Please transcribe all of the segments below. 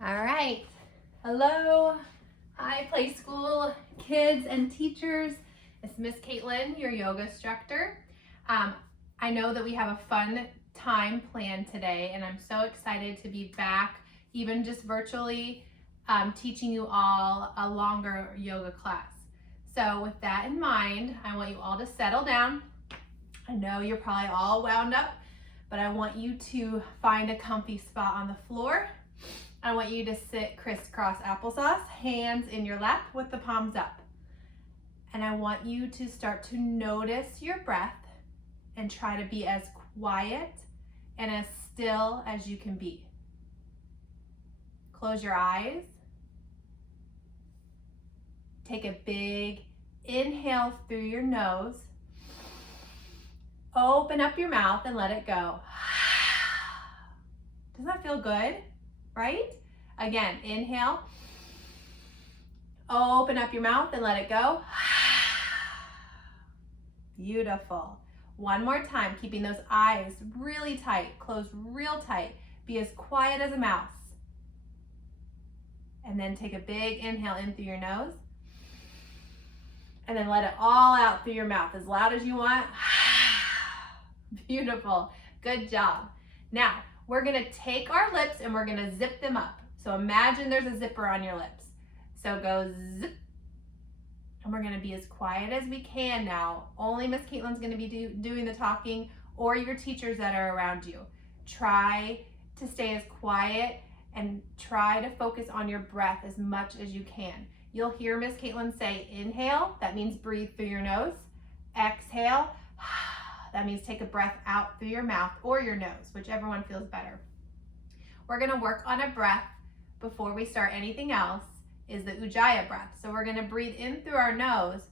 All right. Hello. Hi, Play School kids and teachers. It's Miss Caitlin, your yoga instructor. I know that we have a fun time planned today, and I'm so excited to be back, even just virtually, teaching you all a longer yoga class. So with that in mind, I want you all to settle down. I know you're probably all wound up, but I want you to find a comfy spot on the floor. I want you to sit crisscross applesauce, hands in your lap with the palms up. And I want you to start to notice your breath and try to be as quiet and as still as you can be. Close your eyes. Take a big inhale through your nose. Open up your mouth and let it go. Doesn't that feel good? Right? Again, inhale. Open up your mouth and let it go. Beautiful. One more time, keeping those eyes really tight, closed real tight. Be as quiet as a mouse. And then take a big inhale in through your nose. And then let it all out through your mouth, as loud as you want. Beautiful. Good job. Now, we're gonna take our lips and we're gonna zip them up. So imagine there's a zipper on your lips. So go zip. And we're gonna be as quiet as we can now. Only Miss Caitlin's gonna be doing the talking, or your teachers that are around you. Try to stay as quiet and try to focus on your breath as much as you can. You'll hear Miss Caitlin say inhale, that means breathe through your nose. Exhale, that means take a breath out through your mouth or your nose, whichever one feels better. We're gonna work on a breath before we start anything else, is the Ujjayi breath. So we're gonna breathe in through our nose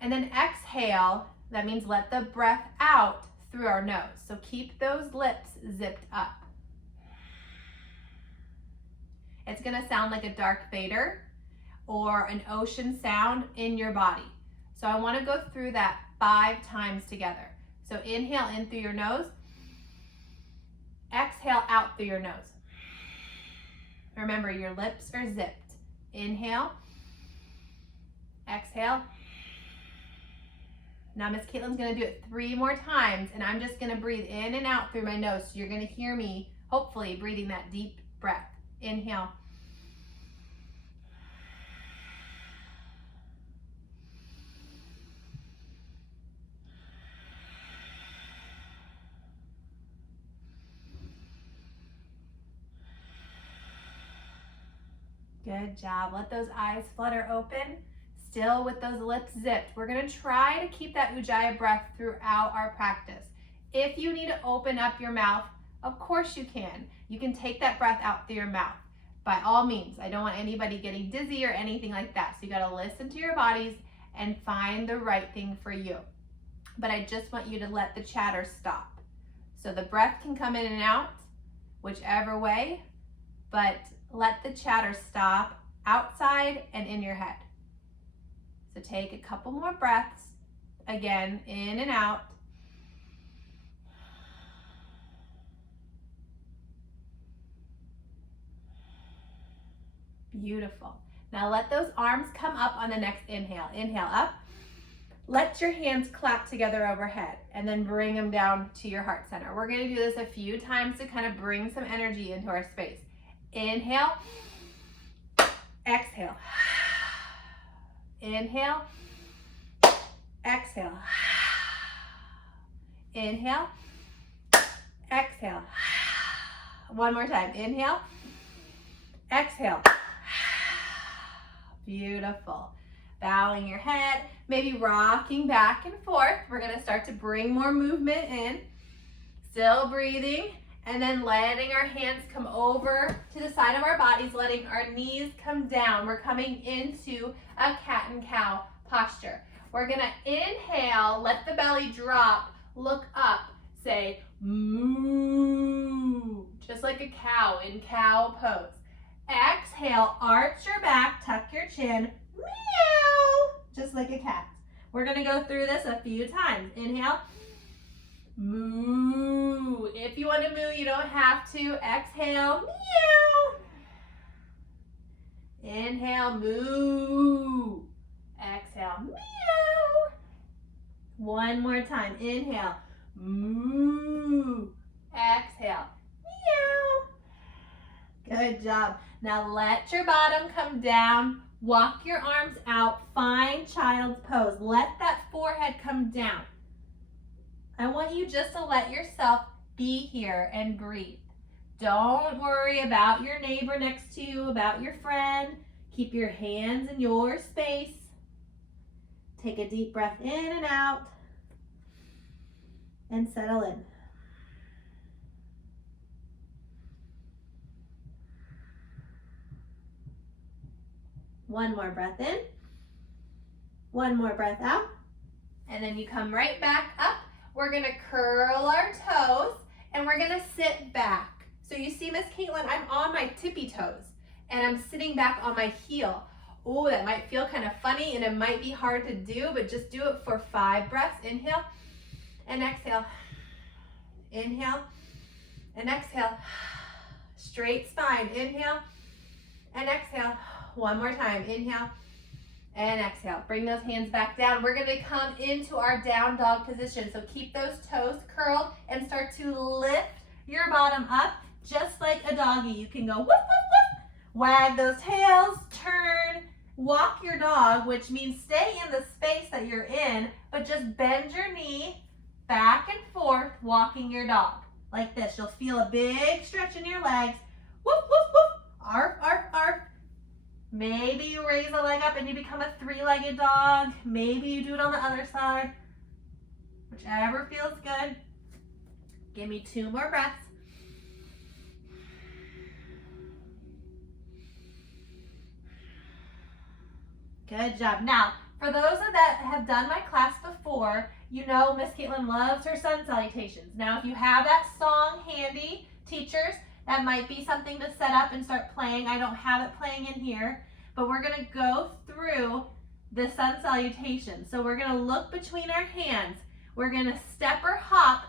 and then exhale, that means let the breath out through our nose. So keep those lips zipped up. It's gonna sound like a Darth Vader or an ocean sound in your body. So I wanna go through that 5 times together. So inhale in through your nose, exhale out through your nose. Remember, your lips are zipped. Inhale, exhale. Now Miss Caitlin's gonna do it 3 more times, and I'm just gonna breathe in and out through my nose. So you're gonna hear me, hopefully, breathing that deep breath. Inhale. Good job. Let those eyes flutter open, still with those lips zipped. We're gonna try to keep that Ujjayi breath throughout our practice. If you need to open up your mouth, of course you can. You can take that breath out through your mouth. By all means, I don't want anybody getting dizzy or anything like that. So you gotta listen to your bodies and find the right thing for you. But I just want you to let the chatter stop. So the breath can come in and out, whichever way, but let the chatter stop outside and in your head. So take a couple more breaths, again, in and out. Beautiful. Now let those arms come up on the next inhale. Inhale up. Let your hands clap together overhead and then bring them down to your heart center. We're gonna do this a few times to kind of bring some energy into our space. Inhale, exhale. Inhale, exhale. Inhale, exhale. One more time. Inhale, exhale. Beautiful. Bowing your head, maybe rocking back and forth. We're gonna start to bring more movement in. Still breathing, and then letting our hands come over to the side of our bodies, letting our knees come down. We're coming into a cat and cow posture. We're gonna inhale, let the belly drop, look up, say moo, just like a cow in cow pose. Exhale, arch your back, tuck your chin, meow, just like a cat. We're gonna go through this a few times. Inhale, moo. If you want to moo, you don't have to. Exhale, meow. Inhale, moo. Exhale, meow. One more time. Inhale, moo. Exhale, meow. Good job. Now let your bottom come down. Walk your arms out. Find child's pose. Let that forehead come down. I want you just to let yourself be here and breathe. Don't worry about your neighbor next to you, about your friend. Keep your hands in your space. Take a deep breath in and out and settle in. One more breath in, one more breath out, and then you come right back up. We're gonna curl our toes and we're gonna sit back. So you see, Miss Caitlin, I'm on my tippy toes and I'm sitting back on my heel. Oh, that might feel kind of funny and it might be hard to do, but just do it for 5 breaths. Inhale and exhale. Inhale and exhale. Straight spine. Inhale and exhale. One more time. Inhale and exhale. Bring those hands back down. We're going to come into our down dog position. So keep those toes curled and start to lift your bottom up just like a doggy. You can go whoop, whoop, whoop. Wag those tails, turn, walk your dog, which means stay in the space that you're in, but just bend your knee back and forth, walking your dog. Like this. You'll feel a big stretch in your legs. Whoop, whoop, whoop. Arf, arf, arf. Maybe you raise a leg up and you become a 3-legged dog. Maybe you do it on the other side. Whichever feels good. Give me 2 more breaths. Good job. Now, for those that have done my class before, you know Miss Caitlin loves her sun salutations. Now, if you have that song handy, teachers, that might be something to set up and start playing. I don't have it playing in here, but we're going to go through the sun salutation. So we're going to look between our hands. We're going to step or hop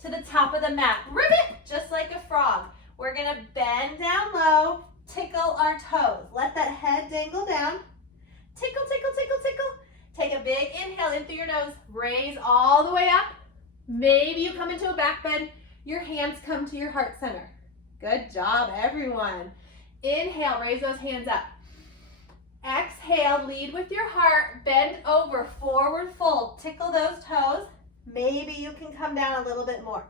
to the top of the mat. Ribbit, just like a frog. We're going to bend down low, tickle our toes. Let that head dangle down. Tickle, tickle, tickle, tickle. Take a big inhale in through your nose. Raise all the way up. Maybe you come into a back bend. Your hands come to your heart center. Good job, everyone. Inhale, raise those hands up. Exhale, lead with your heart. Bend over, forward fold. Tickle those toes. Maybe you can come down a little bit more.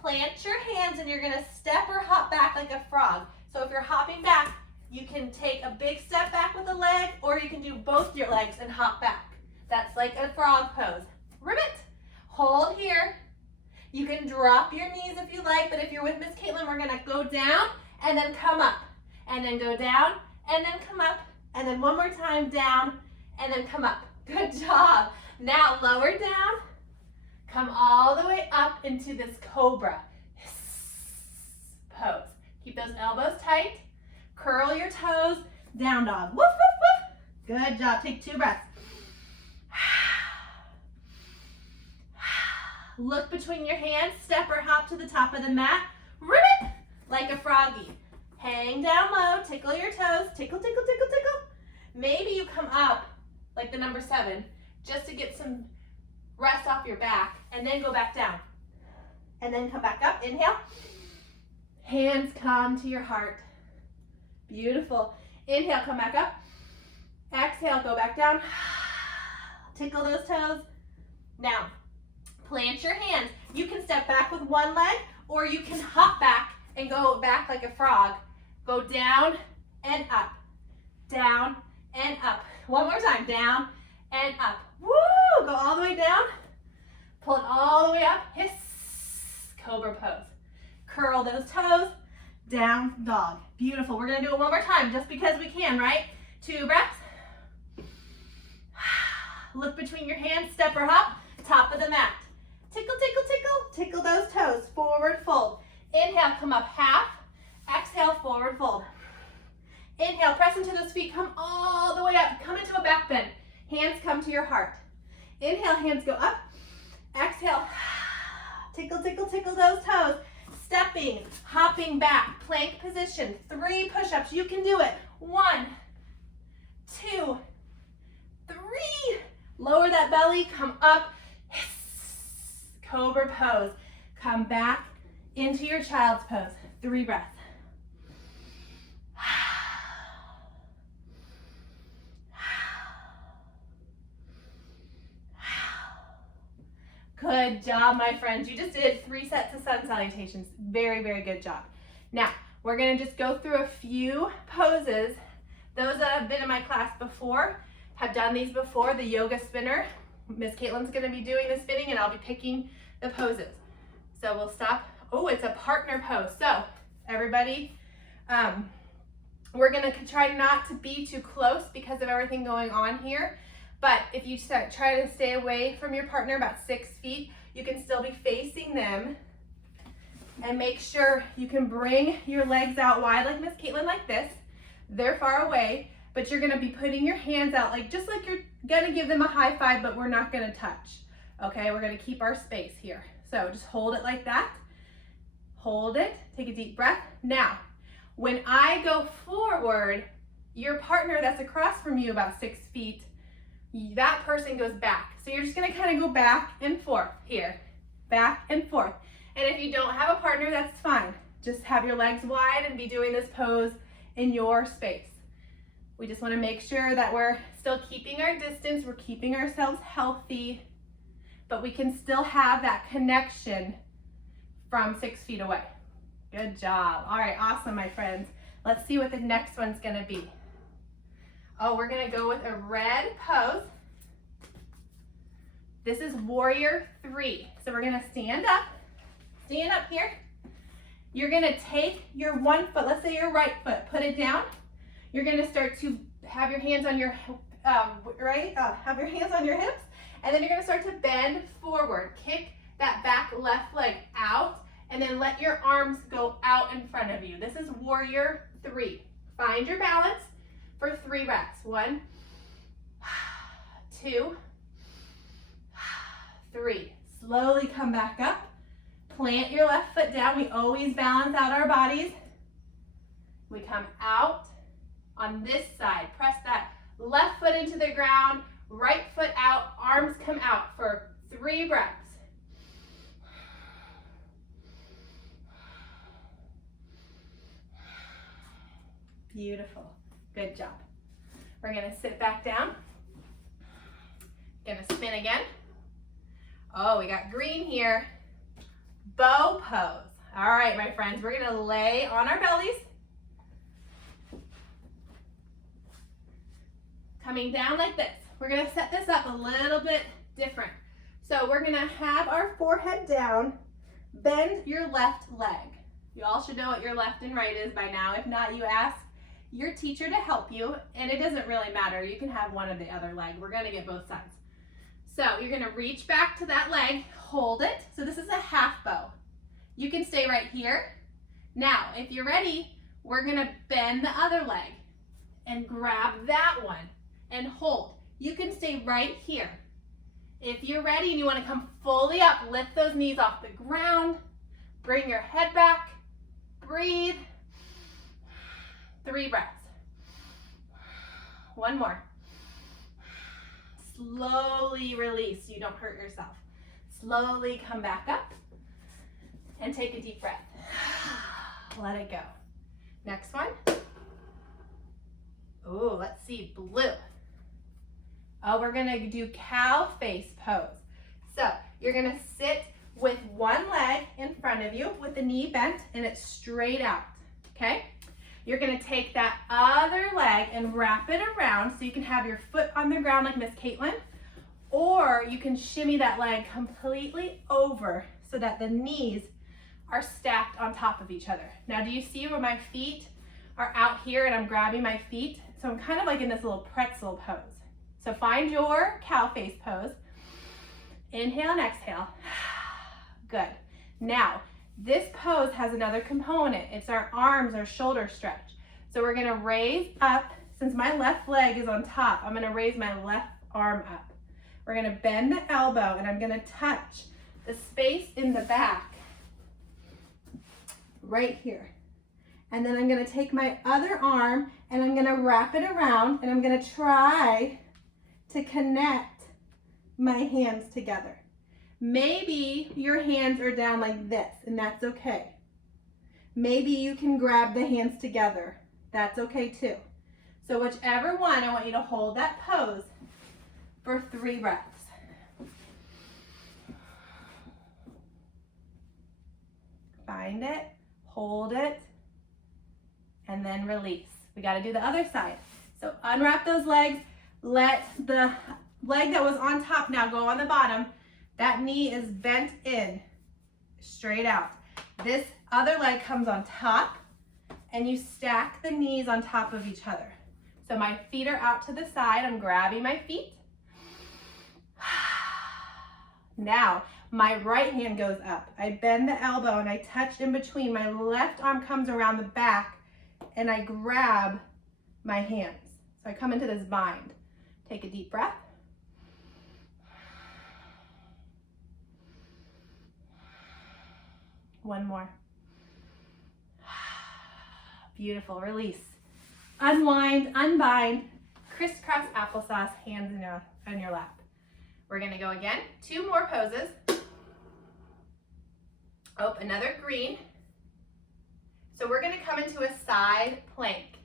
Plant your hands and you're gonna step or hop back like a frog. So if you're hopping back, you can take a big step back with a leg, or you can do both your legs and hop back. That's like a frog pose. Ribbit. Hold here. You can drop your knees if you like, but if you're with Miss Caitlin, we're gonna go down and then come up, and then go down and then come up, and then one more time down and then come up. Good job. Now lower down, come all the way up into this cobra pose. Keep those elbows tight, curl your toes, down dog. Woof, woof, woof. Good job. Take 2 breaths. Look between your hands, step or hop to the top of the mat. Ribbit, like a froggy. Hang down low, tickle your toes, tickle, tickle, tickle, tickle. Maybe you come up like the number 7 just to get some rest off your back, and then go back down. And then come back up, inhale. Hands come to your heart. Beautiful. Inhale, come back up. Exhale, go back down. Tickle those toes. Now, plant your hands. You can step back with one leg, or you can hop back and go back like a frog. Go down and up. Down and up. One more time. Down and up. Woo! Go all the way down. Pull it all the way up. Hiss. Cobra pose. Curl those toes. Down dog. Beautiful. We're going to do it one more time just because we can, right? 2 breaths. Look between your hands. Step or hop. Top of the mat. Tickle, tickle, tickle. Tickle those toes. Forward fold. Inhale, come up half. Exhale, forward fold. Inhale, press into those feet. Come all the way up. Come into a back bend. Hands come to your heart. Inhale, hands go up. Exhale. Tickle, tickle, tickle those toes. Stepping, hopping back, plank position. 3 push-ups. You can do it. 1, 2, 3. Lower that belly, come up. Cobra pose. Come back into your child's pose. 3 breaths. Good job, my friends. You just did 3 sets of sun salutations. Very, very good job. Now, we're gonna just go through a few poses. Those that have been in my class before have done these before. The yoga spinner. Miss Caitlin's gonna be doing the spinning and I'll be picking the poses. So we'll stop. Oh, it's a partner pose. So everybody, we're gonna try not to be too close because of everything going on here. But if you try to stay away from your partner about 6 feet, you can still be facing them. And make sure you can bring your legs out wide like Miss Caitlin, like this. They're far away, but you're gonna be putting your hands out like just like you're gonna give them a high five, but we're not gonna touch. Okay, we're gonna keep our space here. So just hold it like that. Hold it, take a deep breath. Now, when I go forward, your partner that's across from you about 6 feet, that person goes back. So you're just gonna kind of go back and forth here, back and forth. And if you don't have a partner, that's fine. Just have your legs wide and be doing this pose in your space. We just wanna make sure that we're still keeping our distance, we're keeping ourselves healthy, but we can still have that connection from 6 feet away. Good job. All right, awesome, my friends. Let's see what the next one's gonna be. Oh, we're gonna go with a red pose. This is warrior 3. So we're gonna stand up here. You're gonna take your one foot, let's say your right foot, put it down. You're gonna start to have your hands on your, have your hands on your hips, and then you're gonna start to bend forward. Kick that back left leg out, and then let your arms go out in front of you. This is warrior 3. Find your balance for 3 breaths. 1, 2, 3. Slowly come back up. Plant your left foot down. We always balance out our bodies. We come out on this side. Press that left foot into the ground, right foot out, arms come out for 3 breaths. Beautiful. Good job. We're gonna sit back down. Gonna spin again. Oh, we got green here. Bow pose. All right, my friends, we're gonna lay on our bellies. Coming down like this. We're gonna set this up a little bit different. So we're gonna have our forehead down, bend your left leg. You all should know what your left and right is by now. If not, you ask your teacher to help you, and it doesn't really matter. You can have one of the other leg. We're gonna get both sides. So you're gonna reach back to that leg, hold it. So this is a half bow. You can stay right here. Now, if you're ready, we're gonna bend the other leg and grab that one and hold. You can stay right here. If you're ready and you wanna come fully up, lift those knees off the ground, bring your head back, breathe. 3 breaths. 1 more. Slowly release so you don't hurt yourself. Slowly come back up and take a deep breath. Let it go. Next one. Oh, let's see, blue. Oh, we're gonna do cow face pose. So you're gonna sit with one leg in front of you with the knee bent and it's straight out, okay? You're gonna take that other leg and wrap it around so you can have your foot on the ground like Miss Caitlin, or you can shimmy that leg completely over so that the knees are stacked on top of each other. Now, do you see where my feet are out here and I'm grabbing my feet? So I'm kind of like in this little pretzel pose. So find your cow face pose. Inhale and exhale. Good. Now, this pose has another component. It's our arms, our shoulder stretch. So we're gonna raise up, since my left leg is on top, I'm gonna raise my left arm up. We're gonna bend the elbow and I'm gonna touch the space in the back right here. And then I'm gonna take my other arm and I'm gonna wrap it around and I'm gonna try to connect my hands together. Maybe your hands are down like this, and that's okay. Maybe you can grab the hands together. That's okay too. So whichever one, I want you to hold that pose for 3 breaths. Find it, hold it, and then release. We got to do the other side. So unwrap those legs. Let the leg that was on top now go on the bottom. That knee is bent in, straight out. This other leg comes on top, and you stack the knees on top of each other. So my feet are out to the side. I'm grabbing my feet. Now, my right hand goes up. I bend the elbow and I touch in between. My left arm comes around the back and I grab my hands. So I come into this bind. Take a deep breath. One more. Beautiful, release. Unwind, unbind, crisscross applesauce, hands in your lap. We're gonna go again, 2 more poses. Oh, another green. So we're gonna come into a side plank.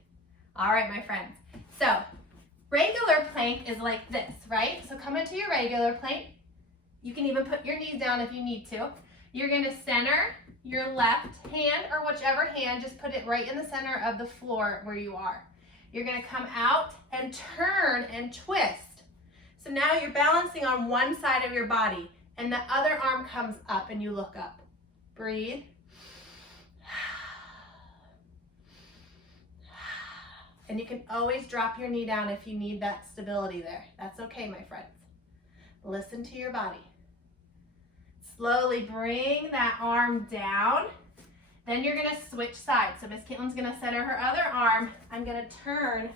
All right, my friends. So regular plank is like this, right? So come into your regular plank. You can even put your knees down if you need to. You're gonna center your left hand, or whichever hand, just put it right in the center of the floor where you are. You're gonna come out and turn and twist. So now you're balancing on one side of your body and the other arm comes up and you look up. Breathe. And you can always drop your knee down if you need that stability there. That's okay, my friends. Listen to your body. Slowly bring that arm down. Then you're gonna switch sides. So Miss Caitlin's gonna center her other arm. I'm gonna turn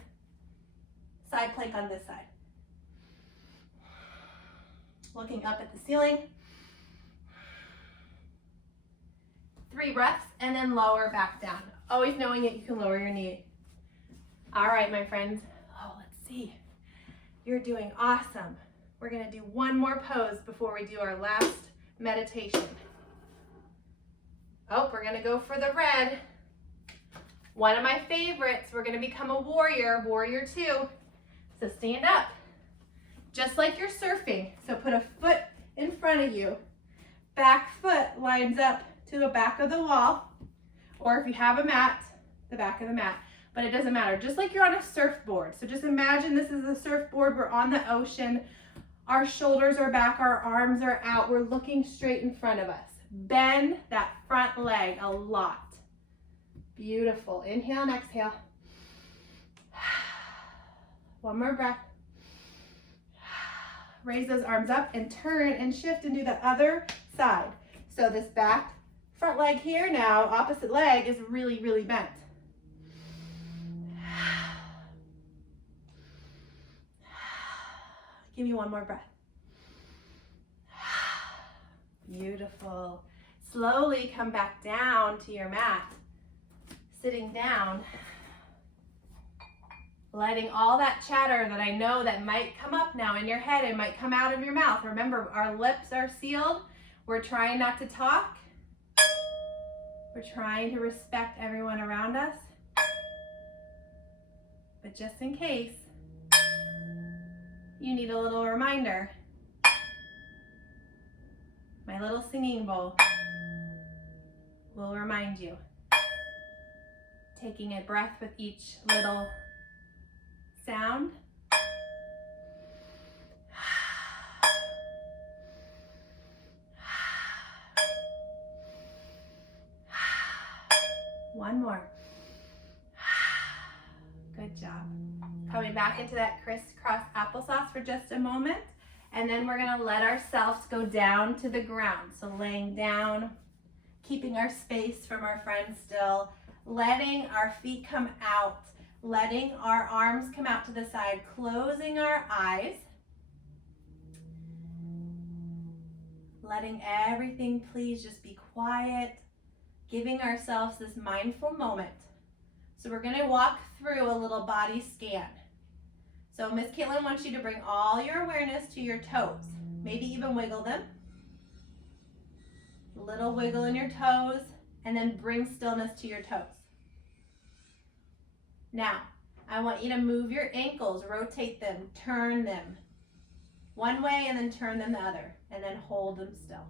side plank on this side. Looking up at the ceiling. 3 breaths and then lower back down. Always knowing that you can lower your knee. All right, my friends. Oh, let's see. You're doing awesome. We're gonna do 1 more pose before we do our last meditation. Oh, we're gonna go for the red. One of my favorites. We're gonna become a warrior, warrior 2. So stand up, just like you're surfing. So put a foot in front of you. Back foot lines up to the back of the wall, or if you have a mat, the back of the mat. But it doesn't matter, just like you're on a surfboard. So just imagine this is a surfboard, we're on the ocean, our shoulders are back, our arms are out, we're looking straight in front of us. Bend that front leg a lot. Beautiful, inhale and exhale. 1 more breath. Raise those arms up and turn and shift and do the other side. So this back, front leg here now, opposite leg is really, really bent. Give me 1 more breath. Beautiful. Slowly come back down to your mat. Sitting down. Letting all that chatter that I know that might come up now in your head and might come out of your mouth. Remember, our lips are sealed. We're trying not to talk. We're trying to respect everyone around us. But just in case, you need a little reminder. My little singing bowl will remind you. Taking a breath with each little sound. One more. Good job. Coming back into that crisscross applesauce for just a moment. And then we're gonna let ourselves go down to the ground. So laying down, keeping our space from our friends still, letting our feet come out, letting our arms come out to the side, closing our eyes, letting everything please just be quiet, giving ourselves this mindful moment So we're gonna walk through a little body scan. So Miss Caitlin wants you to bring all your awareness to your toes. Maybe even wiggle them. A little wiggle in your toes, and then bring stillness to your toes. Now, I want you to move your ankles, rotate them, turn them one way and then turn them the other, and then hold them still.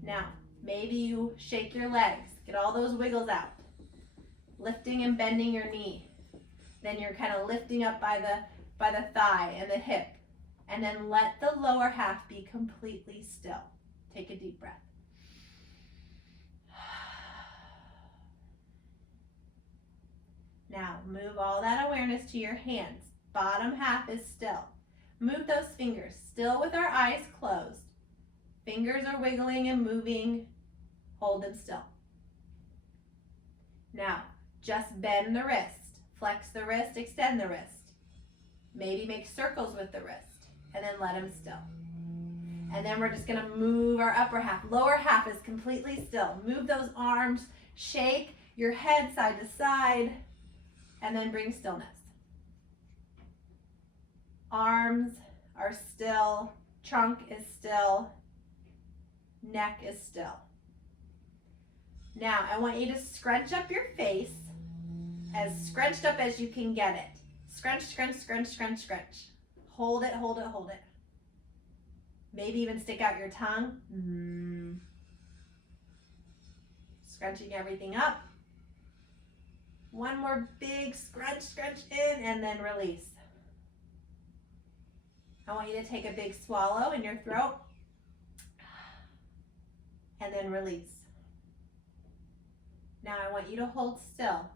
Now, maybe you shake your legs, get all those wiggles out, lifting and bending your knee. Then you're kind of lifting up by the thigh and the hip, and then let the lower half be completely still. Take a deep breath. Now, move all that awareness to your hands. Bottom half is still. Move those fingers, still with our eyes closed. Fingers are wiggling and moving. Hold them still. Now, just bend the wrist. Flex the wrist, extend the wrist. Maybe make circles with the wrist, and then let them still. And then we're just gonna move our upper half. Lower half is completely still. Move those arms, shake your head side to side, and then bring stillness. Arms are still, trunk is still, neck is still. Now, I want you to scrunch up your face as scrunched up as you can get it. Scrunch, scrunch, scrunch, scrunch, scrunch. Hold it, hold it, hold it. Maybe even stick out your tongue. Scrunching everything up. One more big scrunch, scrunch in, and then release. I want you to take a big swallow in your throat, and then release. Now I want you to hold still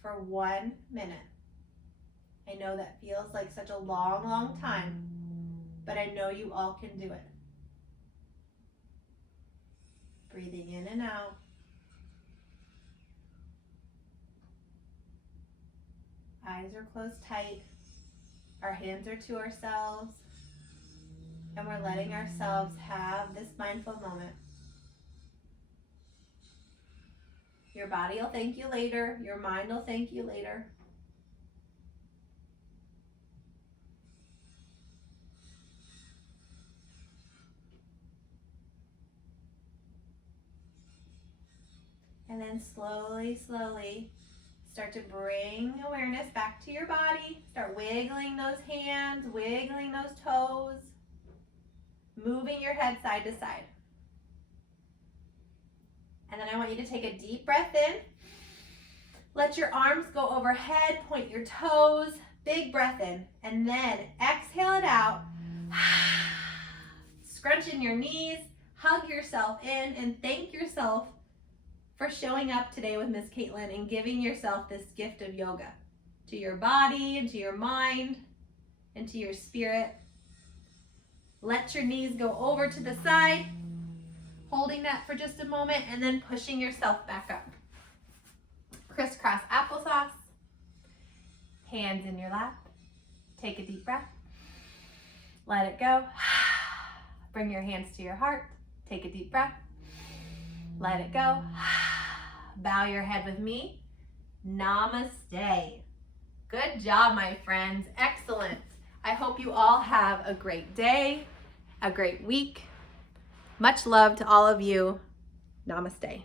for 1 minute. I know that feels like such a long, long time, but I know you all can do it. Breathing in and out. Eyes are closed tight. Our hands are to ourselves. And we're letting ourselves have this mindful moment. Your body will thank you later. Your mind will thank you later. And then slowly, slowly, start to bring awareness back to your body. Start wiggling those hands, wiggling those toes, moving your head side to side. And then I want you to take a deep breath in. Let your arms go overhead, point your toes, big breath in, and then exhale it out. Scrunch in your knees, hug yourself in, and thank yourself for showing up today with Miss Caitlin and giving yourself this gift of yoga to your body and to your mind and to your spirit. Let your knees go over to the side, holding that for just a moment, and then pushing yourself back up. Crisscross applesauce, hands in your lap. Take a deep breath. Let it go. Bring your hands to your heart. Take a deep breath. Let it go. Bow your head with me. Namaste. Good job, my friends. Excellent. I hope you all have a great day, a great week. Much love to all of you. Namaste.